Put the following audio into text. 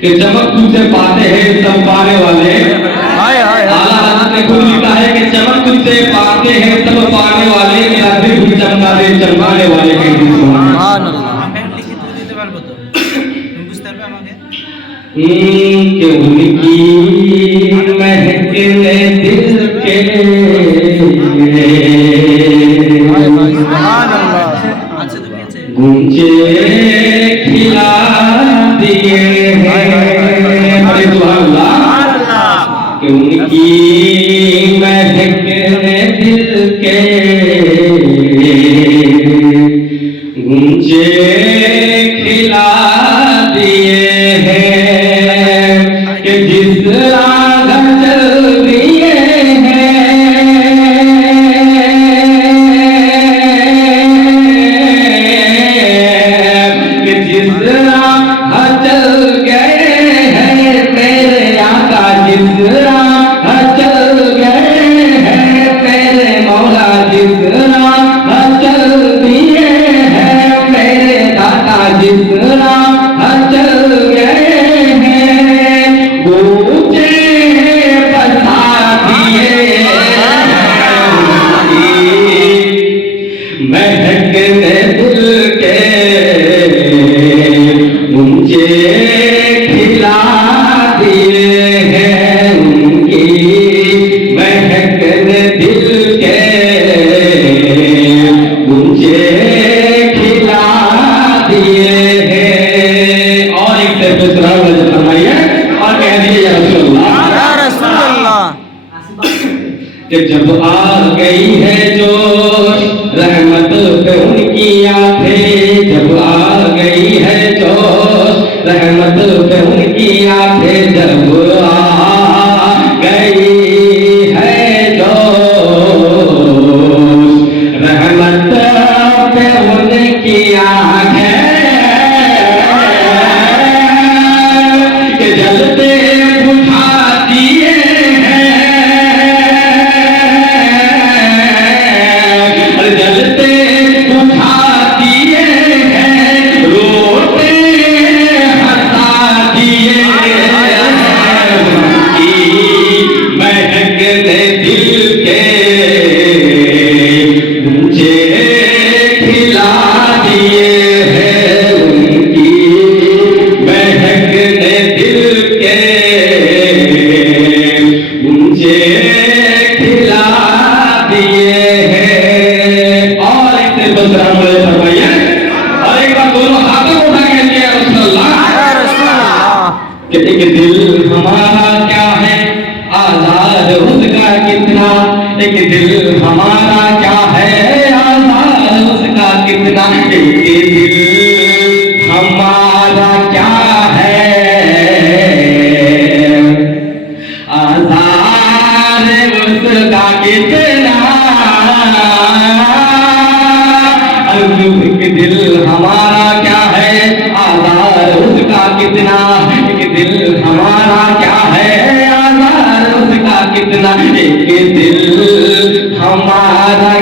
कि चमक तुझसे पाते हैं सब पाने वाले। आला हजरत ने खुद लिखा है कि चमक तुझसे पाते हैं सब पाने वाले, मेरा दिल भी चमका दे चमकाने वाले के दिल। सुभान अल्लाह। कि उनकी महकने दिल के सुभान अल्लाह। गुंजे खिला दिए हैं। कि उनकी महकने दिल के गुंजे खिला दिए हैं। कि जिस राह चल दिए हैं, कि जिस राह चल गए हैं मेरे आका, जिस राह चल गए हैं मेरे मौला, जिस राह चल दिए हैं मेरे दाता, जिस राह चल गए हैं गूंजे बसा दिए। महकने दिल के गुंजे खिला दिए हैं। उनकी महकने दिल के गुंजे खिला दिए हैं। और एक तरफ फरमाइए और कह दिए या रसूलल्लाह, या रसूल अल्लाह। कि जब आ गई है जोश रहमत पे उनकी आंखें, जब आ गई है जोश रहमत पे उनकी आंखें, जब आ गई है जोश रहमत पे उनकी आंखें, कि जलते बुझा दिए हैं, जलते बुझा दिए हैं, रोते हंसा दिए हैं। उनकी महकने दिल के गुंजे खिला दिए हैं। उनकी महकने दिल के गुंजे खिला दिए हैं। और एक दिन बस फरमाइए और एक बार दोनों हाथों को उठा के कहिए या रसूलल्लाह, या रसूल अल्लाह। कि एक दिल हमारा क्या है आजाद उसका कितना, एक दिल हमारा क्या है आजाद उसका कितना, एक दिल हमारा क्या है आजाद उसका कितना। एक दिल हमारा क्या है आजाद उसका कितना, एक दिल हमारा क्या है आजाद उसका कितना, एक दिल हमारा